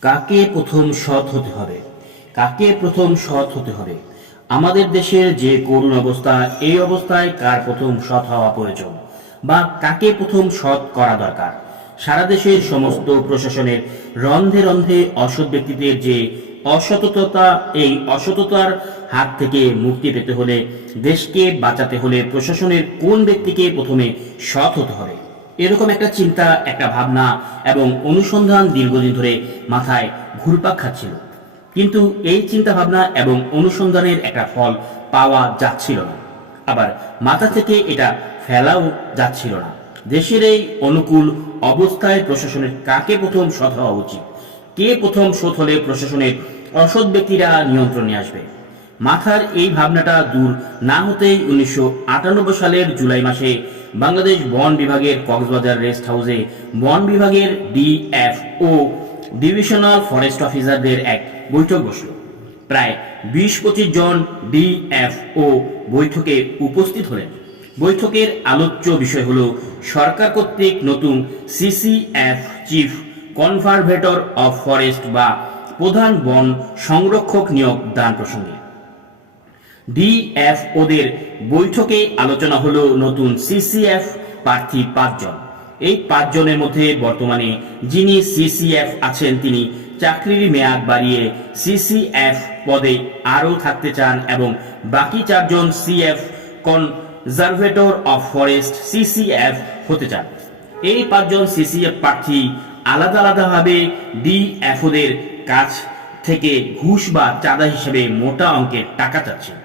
কাকে প্রথম সৎ হতে হবে? কাকে প্রথম সৎ হতে হবে? আমাদের দেশের যে করুণ অবস্থা, এই অবস্থায় কার প্রথম সৎ হওয়া প্রয়োজন? বা কাকে প্রথম সৎ করা দরকার? সারা দেশের সমস্ত প্রশাসনের রন্ধে রন্ধে অসৎ ব্যক্তিদের যে অসততা এই অসততার হাত থেকে মুক্তি পেতে হলে, দেশকে বাঁচাতে হলে প্রশাসনের কোন ব্যক্তিকে প্রথমে সৎ হতে হবে? এরকম একটা চিন্তা, একটা ভাবনা এবং অনুসন্ধান দীর্ঘদিন ধরে মাথায় ঘুরপাক খাচ্ছিল। কিন্তু এই চিন্তা ভাবনা এবং অনুসন্ধানের একটা ফল পাওয়া যাচ্ছিল না। আবার মাথা থেকে এটা ফেলাও যাচ্ছিল না। দেশের এই অনুকূল অবস্থায় প্রশাসনের কাকে প্রথম সৎ হওয়া উচিত? কে প্রথম সৎ হলে প্রশাসনের অসৎ ব্যক্তিরা নিয়ন্ত্রণে আসবে? মাথার এই ভাবনাটা দূর না হতেই উনিশশো আটানব্বই সালের জুলাই মাসে বাংলাদেশ বন বিভাগের কক্সবাজার রেস্ট হাউসে বন বিভাগের ডিএফও, ডিভিশনাল ফরেস্ট অফিসারদের এক বৈঠক বসল। প্রায় বিশ পঁচিশ জন ডিএফও বৈঠকে উপস্থিত হলেন। বৈঠকের আলোচ্য বিষয় হল সরকার কর্তৃক নতুন CCF chief conservator of forest বা প্রধান বন সংরক্ষক নিয়োগ দান প্রসঙ্গে। ডিএফওদের বৈঠকে আলোচনা হলো নতুন সিসিএফ প্রার্থী পাঁচজন। এই পাঁচজনের মধ্যে বর্তমানে যিনি সিসিএফ আছেন, তিনি চাকরির মেয়াদ বাড়িয়ে সিসিএফ পদে আরও থাকতে চান এবং বাকি চারজন CF conservator of forest CCF হতে চান। এই পাঁচজন সিসিএফ প্রার্থী আলাদা আলাদাভাবে ডিএফওদের কাছ থেকে ঘুষ বা চাঁদা হিসেবে মোটা অঙ্কের টাকা চাচ্ছেন।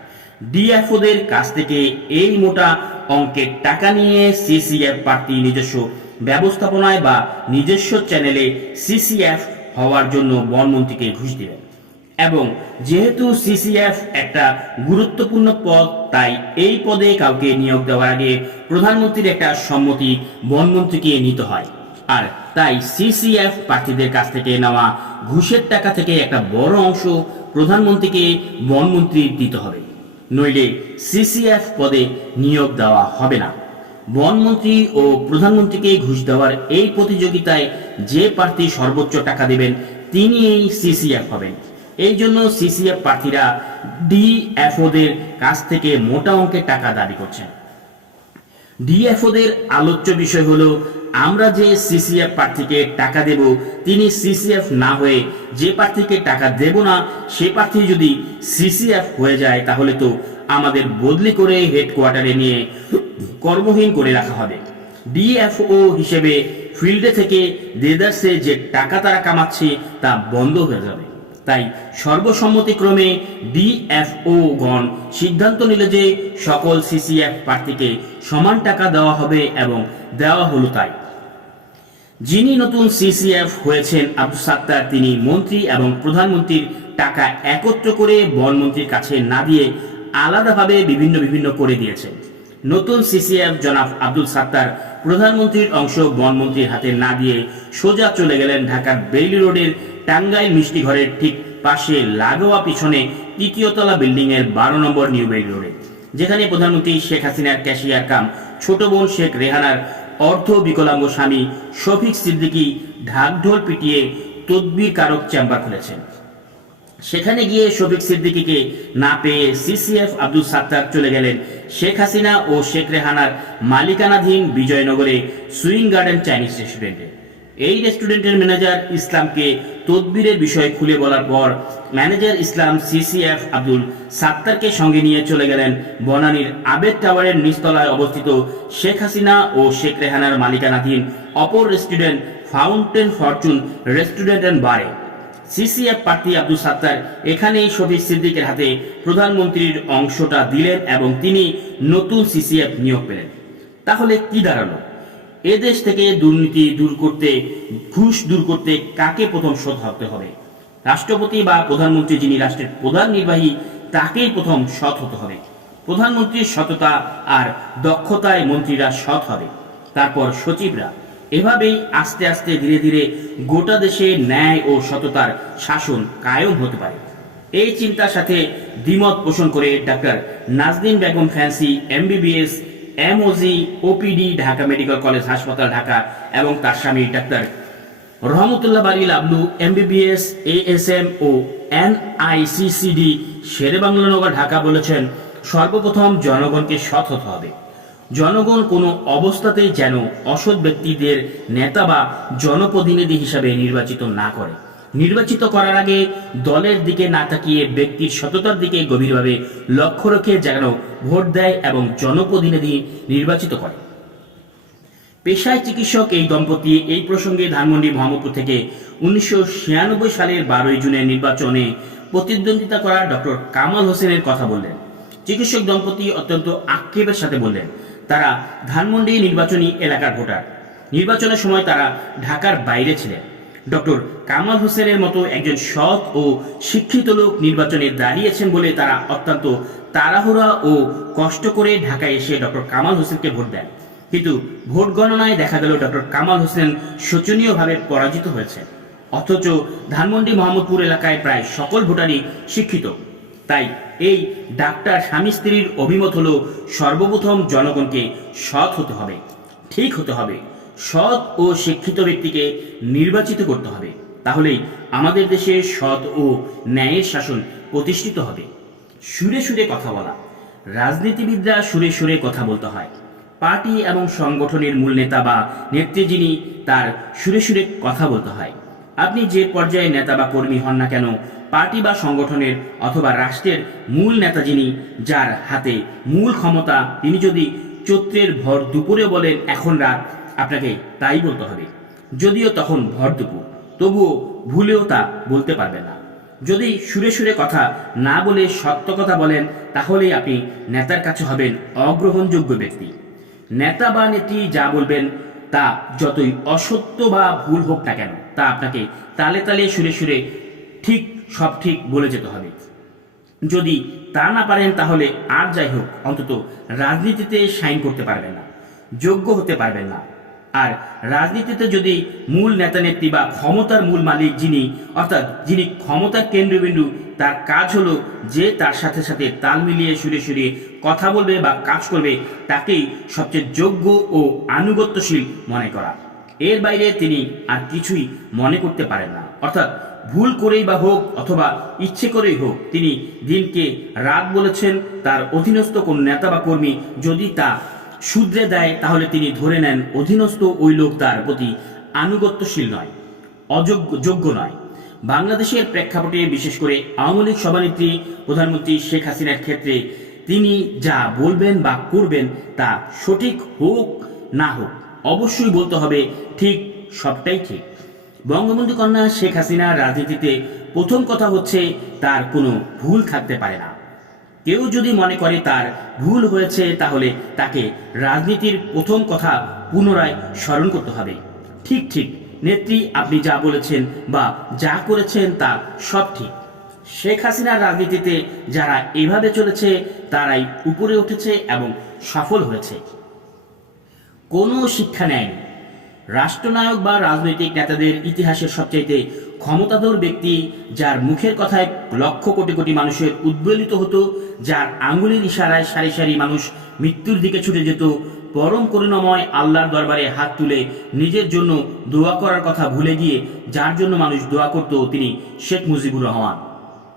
ডিএফওদের কাছ থেকে এই মোটা অঙ্কের টাকা নিয়ে সিসিএফ প্রার্থী নিজস্ব ব্যবস্থাপনায় বা নিজস্ব চ্যানেলে সিসিএফ হওয়ার জন্য বনমন্ত্রীকে ঘুষ দিবেন এবং যেহেতু সিসিএফ একটা গুরুত্বপূর্ণ পদ, তাই এই পদে কাউকে নিয়োগ দেওয়ার আগে প্রধানমন্ত্রীর একটা সম্মতি বনমন্ত্রীকে নিতে হয়। আর তাই সিসিএফ প্রার্থীদের কাছ থেকে নেওয়া ঘুষের টাকা থেকে একটা বড় অংশ প্রধানমন্ত্রীকে বনমন্ত্রী দিতে হবে। নইলে সিসিএফ পদে নিয়োগ দেওয়া হবে না। বনমন্ত্রী ও প্রধানমন্ত্রীকে ঘুষ দেওয়ার এই প্রতিযোগিতায় যে প্রার্থী সর্বোচ্চ টাকা দেবেন তিনি এই সিসিএফ হবেন। এই জন্য সিসিএফ প্রার্থীরা ডিএফওদের কাছ থেকে মোটা অঙ্কের টাকা দাবি করছেন। ডিএফওদের আলোচ্য বিষয় হলো আমরা যে সিসিএফ প্রার্থীকে টাকা দেব, তিনি সিসিএফ না হয়ে যে প্রার্থীকে টাকা দেব না, সে প্রার্থী যদি সিসিএফ হয়ে যায়, তাহলে তো আমাদের বদলি করে হেডকোয়ার্টারে নিয়ে কর্মহীন করে রাখা হবে। ডিএফও হিসেবে ফিল্ডে থেকে দেদার্সে যে টাকা তারা কামাচ্ছে, তা বন্ধ হয়ে যাবে। তাই সর্বসম্মতিক্রমে ডিএফও গণ সিদ্ধান্ত নিল যে সকল সিসিএফ প্রার্থীকে সমান টাকা দেওয়া হবে এবং দেওয়া হলো তাই। যিনি নতুন সিসিএফ হয়েছেন আব্দুল সাত্তার, তিনি মন্ত্রী এবং প্রধানমন্ত্রীর টাকা একত্র করে বনমন্ত্রীর কাছে না দিয়ে আলাদাভাবে বিভিন্ন বিভিন্ন করে দিয়েছেন। নতুন সিসিএফ জনাব আব্দুল সাত্তার প্রধানমন্ত্রীর অংশ বনমন্ত্রীর হাতে না দিয়ে সোজা চলে গেলেন ঢাকার বেইলি রোডের টাঙ্গাইল মিষ্টি ঘরের ঠিক পাশে লাগোয়া পিছনে তৃতীয়তলা বিল্ডিং এর বারো নম্বর নিউ বেইলি রোডে, যেখানে প্রধানমন্ত্রী শেখ হাসিনার ক্যাশিয়ার কাম ছোট বোন শেখ রেহানার অর্ধ বিকলাঙ্গ স্বামী শফিক সিদ্দিকী ঢাকঢোল পিটিয়ে তদ্বির কারক চেম্বার খুলেছেন। সেখানে গিয়ে শফিক সিদ্দিকিকে না পেয়ে সিসিএফ আব্দুল সাত্তার চলে গেলেন শেখ হাসিনা ও শেখ রেহানার মালিকানাধীন বিজয়নগরে সুইং গার্ডেন চাইনিজ রেস্টুরেন্টে। এই রেস্টুরেন্টের ম্যানেজার ইসলামকে তদবিরের বিষয় খুলে বলার পর ম্যানেজার ইসলাম সিসিএফ আব্দুল সাত্তারকে সঙ্গে নিয়ে চলে গেলেন বনানীর আবেদ টাওয়ারের নিচতলায় অবস্থিত শেখ হাসিনা ও শেখ রেহানার মালিকানাধীন অপর restaurant fountain fortune restaurant and বারে সিসিএফ প্রার্থী আব্দুল সাত্তার এখানেই শফিক সিদ্দিকের হাতে প্রধানমন্ত্রীর অংশটা দিলেন এবং তিনি নতুন সিসিএফ নিয়োগ পেলেন। তাহলে কি দাঁড়াল? এদেশ থেকে দুর্নীতি দূর করতে, ঘুষ দূর করতে কাকে প্রথম সৎ হতে হবে? রাষ্ট্রপতি বা প্রধানমন্ত্রী যিনি রাষ্ট্রের প্রধান নির্বাহী, তাকেই প্রথম সৎ হতে হবে। প্রধানমন্ত্রীর সততা আর দক্ষতায় মন্ত্রীরা সৎ হবে। তারপর সচিবরা। এভাবেই আস্তে আস্তে ধীরে ধীরে গোটা দেশে ন্যায় ও সততার শাসন কায়েম হতে পারে। এই চিন্তার সাথে দ্বিমত পোষণ করে doctor Nazdin Begum Fancy, MBBS MOG OPD Dhaka medical college হাসপাতাল ঢাকা এবং তার স্বামী ডাক্তার রহমতুল্লাহ বাড়ি লাবলু এমবিবিএস এএসএম ও এনআইসিসিডি শেরে বাংলানগর ঢাকা বলেছেন, সর্বপ্রথম জনগণকে সৎ হতে হবে। জনগণ কোনো অবস্থাতেই যেন অসৎ ব্যক্তিদের নেতা বা জনপ্রতিনিধি হিসাবে নির্বাচিত না করে। নির্বাচিত করার আগে দলের দিকে না তাকিয়ে ব্যক্তির সততার দিকে গভীরভাবে লক্ষ্য রেখে যেন ভোট দেয় এবং জনপ্রতিনিধি নির্বাচিত করে। পেশায় চিকিৎসক এই দম্পতি এই প্রসঙ্গে ধানমন্ডি মোহাম্মদপুর থেকে উনিশশো ছিয়ানব্বই সালের বারোই জুনের নির্বাচনে প্রতিদ্বন্দ্বিতা করা ডক্টর কামাল হোসেনের কথা বললেন। চিকিৎসক দম্পতি অত্যন্ত আক্ষেপের সাথে বললেন, তারা ধানমন্ডি নির্বাচনী এলাকার ভোটার। নির্বাচনের সময় তারা ঢাকার বাইরে ছিলেন। ডক্টর কামাল হোসেনের মতো একজন সৎ ও শিক্ষিত লোক নির্বাচনে দাঁড়িয়েছেন বলে তারা অত্যন্ত তাড়াহুড়া ও কষ্ট করে ঢাকায় এসে ডক্টর কামাল হোসেনকে ভোট দেন। কিন্তু ভোট গণনায় দেখা গেল ডক্টর কামাল হোসেন শোচনীয়ভাবে পরাজিত হয়েছে। অথচ ধানমন্ডি মোহাম্মদপুর এলাকায় প্রায় সকল ভোটারই শিক্ষিত। তাই এই ডাক্তার স্বামী স্ত্রীর অভিমত হলো সর্বপ্রথম জনগণকে সৎ হতে হবে, ঠিক হতে হবে। সৎ ও শিক্ষিত ব্যক্তিকে নির্বাচিত করতে হবে। তাহলেই আমাদের দেশে সৎ ও ন্যায়ের শাসন প্রতিষ্ঠিত হবে। সুরে সুরে কথা বলা। রাজনীতিবিদরা সুরে সুরে কথা বলতে হয়। পার্টি এবং সংগঠনের মূল নেতা বা নেত্রী যিনি, তার সুরে সুরে কথা বলতে হয়। আপনি যে পর্যায়ে নেতা বা কর্মী হন না কেন, পার্টি বা সংগঠনের অথবা রাষ্ট্রের মূল নেতা যিনি, যার হাতে মূল ক্ষমতা, তিনি যদি চৈত্রের ভর দুপুরে বলেন, এখন রাত আপনাকে তাই বলতে হবে। যদিও তখন ভর দুপুর তবুও ভুলেও তা বলতে পারবেন না। যদি সুরে সুরে কথা না বলে সত্য কথা বলেন, তাহলেই আপনি নেতার কাছে হবেন অগ্রহণযোগ্য ব্যক্তি। নেতা বা নেত্রী যা বলবেন, তা যতই অসত্য বা ভুল হোক না কেন, তা আপনাকে তালে তালে সুরে সুরে ঠিক সব ঠিক বলে যেতে হবে। যদি তা না পারেন, তাহলে আর যাই হোক, অন্তত রাজনীতিতে সাইন করতে পারবেন না, যোগ্য হতে পারবেন না। আর রাজনীতিতে যদি মূল নেতা নেত্রী বা ক্ষমতার মূল মালিক যিনি, অর্থাৎ যিনি ক্ষমতার কেন্দ্রবিন্দু, তার কাজ হলো যে তার সাথে সাথে তাল মিলিয়ে সুরে সুরে কথা বলবে বা কাজ করবে, তাকেই সবচেয়ে যোগ্য ও আনুগত্যশীল মনে করা। এর বাইরে তিনি আর কিছুই মনে করতে পারেন না। অর্থাৎ ভুল করেই বা হোক অথবা ইচ্ছে করেই হোক, তিনি দিনকে রাত বলেছেন, তার অধীনস্থ কোন নেতা বা কর্মী যদি তা শুধরে দেয়, তাহলে তিনি ধরে নেন অধীনস্থ ওই লোক তার প্রতি আনুগত্যশীল নয়, অযোগ্য, যোগ্য নয়। বাংলাদেশের প্রেক্ষাপটে বিশেষ করে আওয়ামী লীগ সভানেত্রী প্রধানমন্ত্রী শেখ হাসিনার ক্ষেত্রে তিনি যা বলবেন বা করবেন তা সঠিক হোক না হোক অবশ্যই বলতে হবে ঠিক সবটাই ঠিক। বঙ্গবন্ধু কন্যা শেখ হাসিনার রাজনীতিতে প্রথম কথা হচ্ছে তার কোনো ভুল থাকতে পারে না। কেউ যদি মনে করে তার ভুল হয়েছে, তাহলে তাকে রাজনীতির প্রথম কথা পুনরায় স্মরণ করতে হবে। ঠিক ঠিক। নেত্রী, আপনি যা বলেছেন বা যা করেছেন তা সব ঠিক। শেখ হাসিনার রাজনীতিতে যারা এভাবে চলেছে, তারাই উপরে উঠেছে এবং সফল হয়েছে। কোনো শিক্ষা নেয়নি। রাষ্ট্রনায়ক বা রাজনৈতিক নেতাদের ইতিহাসের সবচাইতে ক্ষমতাধর ব্যক্তি যার মুখের কথায় লক্ষ কোটি কোটি মানুষের উদ্বেলিত হতো, যার আঙ্গুলের ইশারায় সারি সারি মানুষ মৃত্যুর দিকে ছুটে যেত, পরম করুণাময় আল্লাহর দরবারে হাত তুলে নিজের জন্য দোয়া করার কথা ভুলে গিয়ে যার জন্য মানুষ দোয়া করত তিনি শেখ মুজিবুর রহমান।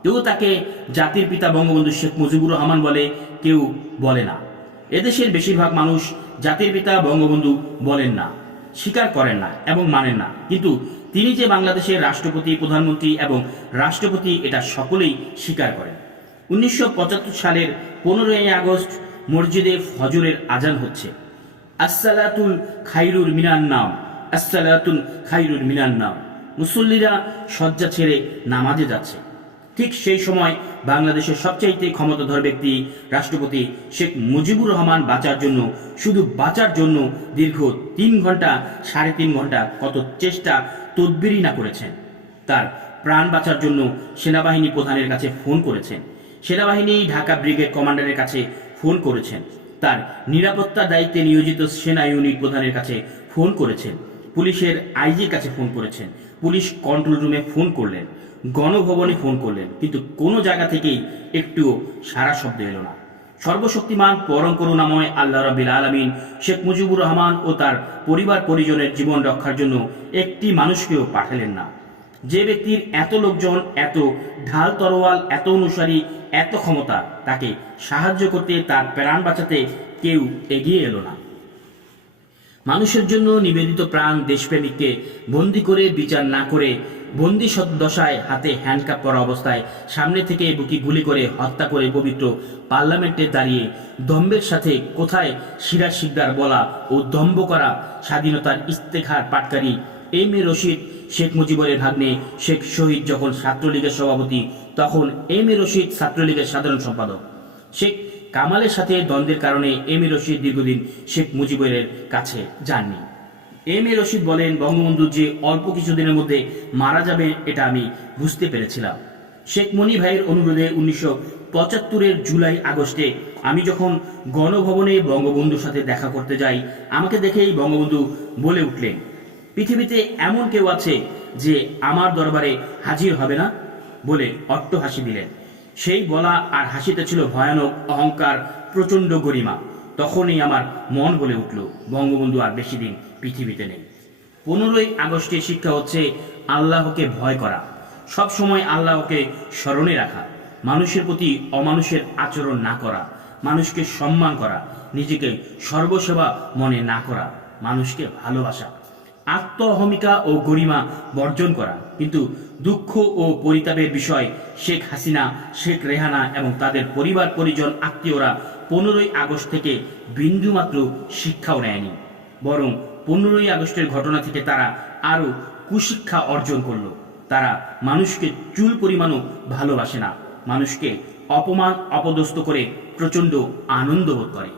কেউ তাকে জাতির পিতা বঙ্গবন্ধু শেখ মুজিবুর রহমান বলে, কেউ বলে না। এদেশের বেশিরভাগ মানুষ জাতির পিতা বঙ্গবন্ধু বলেন না, স্বীকার করেন না এবং মানেন না। কিন্তু তিনি যে বাংলাদেশের রাষ্ট্রপতি, প্রধানমন্ত্রী এবং রাষ্ট্রপতি এটা সকলেই স্বীকার করেন। উনিশশো পঁচাত্তর সালের পনেরোই আগস্ট মসজিদে ফজরের আজান হচ্ছে। আসসালাতুল খাইরুল মিনান নাম, আসসালাতুল খাইরুল মিনান নাম। মুসল্লিরা শয্যা ছেড়ে নামাজে যাচ্ছে। ঠিক সেই সময় বাংলাদেশের সবচাইতে ক্ষমতাধর ব্যক্তি রাষ্ট্রপতি শেখ মুজিবুর রহমান বাঁচার জন্য, শুধু বাঁচার জন্য দীর্ঘ তিন ঘণ্টা, সাড়ে তিন ঘণ্টা কত চেষ্টা তদবিরই না করেছেন। তার প্রাণ বাঁচার জন্য সেনাবাহিনী প্রধানের কাছে ফোন করেছেন। সেনাবাহিনী ঢাকা ব্রিগেড কমান্ডারের কাছে ফোন করেছেন। তার নিরাপত্তা দায়িত্বে নিয়োজিত সেনা ইউনিট প্রধানের কাছে ফোন করেছেন। পুলিশের আইজির কাছে ফোন করেছেন। পুলিশ কন্ট্রোল রুমে ফোন করলেন। গণভবনে ফোন করলেন। কিন্তু কোনো জায়গা থেকেই একটুও সারা শব্দ এলো না। সর্বশক্তিমান পরম করুণাময় আল্লাহ রাবিল আলমিন শেখ মুজিবুর রহমান ও তার পরিবার পরিজনের জীবন রক্ষার জন্য একটি মানুষকেও পাঠালেন না। যে ব্যক্তির এত লোকজন, এত ঢাল তরোয়াল, এত অনুসারী, এত ক্ষমতা, তাকে সাহায্য করতে, তার প্রাণ বাঁচাতে কেউ এগিয়ে এলো না। মানুষের জন্য নিবেদিত প্রাণ দেশপ্রেমিককে বন্দি করে বিচার না করে বন্দি দশায় হাতে হ্যান্ডকাপ করা অবস্থায় সামনে থেকে বুকি গুলি করে হত্যা করে পবিত্র পার্লামেন্টে দাঁড়িয়ে দম্বের সাথে কোথায় সিরাজ শিকদার বলা ও দম্ভ করা স্বাধীনতার ইস্তেখার পাটকারী এম এ রশিদ, শেখ মুজিবুরের ভাগ্নে, শেখ শহীদ যখন ছাত্রলীগের সভাপতি, তখন এম এ রশিদ ছাত্রলীগের সাধারণ সম্পাদক। শেখ কামালের সাথে দ্বন্দ্বের কারণে এম এ রশিদ দীর্ঘদিন শেখ মুজিবুরের কাছে যাননি। এম এ রশিদ বলেন, বঙ্গবন্ধু যে অল্প কিছুদিনের মধ্যে মারা যাবে, এটা আমি বুঝতে পেরেছিলাম। শেখ মনি ভাইয়ের অনুরোধে উনিশশো পঁচাত্তরের জুলাই আগস্টে আমি যখন গণভবনে বঙ্গবন্ধুর সাথে দেখা করতে যাই, আমাকে দেখেই বঙ্গবন্ধু বলে উঠলেন, পৃথিবীতে এমন কেউ আছে যে আমার দরবারে হাজির হবে না? বলে অট্ট হাসি দিলেন। সেই বলা আর হাসিতে ছিল ভয়ানক অহংকার, প্রচণ্ড গরিমা। তখনই আমার মন বলে উঠল, বঙ্গবন্ধু আর বেশি দিন পৃথিবীতে নেই। পনেরোই আগস্টের শিক্ষা হচ্ছে আল্লাহকে ভয় করা। সব সময় আল্লাহকে স্মরণে রাখা, মানুষের প্রতি অমানুষের আচরণ না করা, মানুষকে সম্মান করা, নিজেকে সর্বসেবা মনে না করা, মানুষকে ভালোবাসা আত্মঅহমিকা ও গরিমা বর্জন করা। কিন্তু দুঃখ ও পরিতাপের বিষয় শেখ হাসিনা, শেখ রেহানা এবং তাদের পরিবার, পরিজন, আত্মীয়রা পনেরোই আগস্ট থেকে বিন্দুমাত্র শিক্ষাও নেয়নি। বরং পনেরোই আগস্টের ঘটনা থেকে তারা আরও কুশিক্ষা অর্জন করল। তারা মানুষকে চুল পরিমাণও ভালোবাসে না। মানুষকে অপমান, অপদস্থ করে প্রচণ্ড আনন্দ বোধ করে।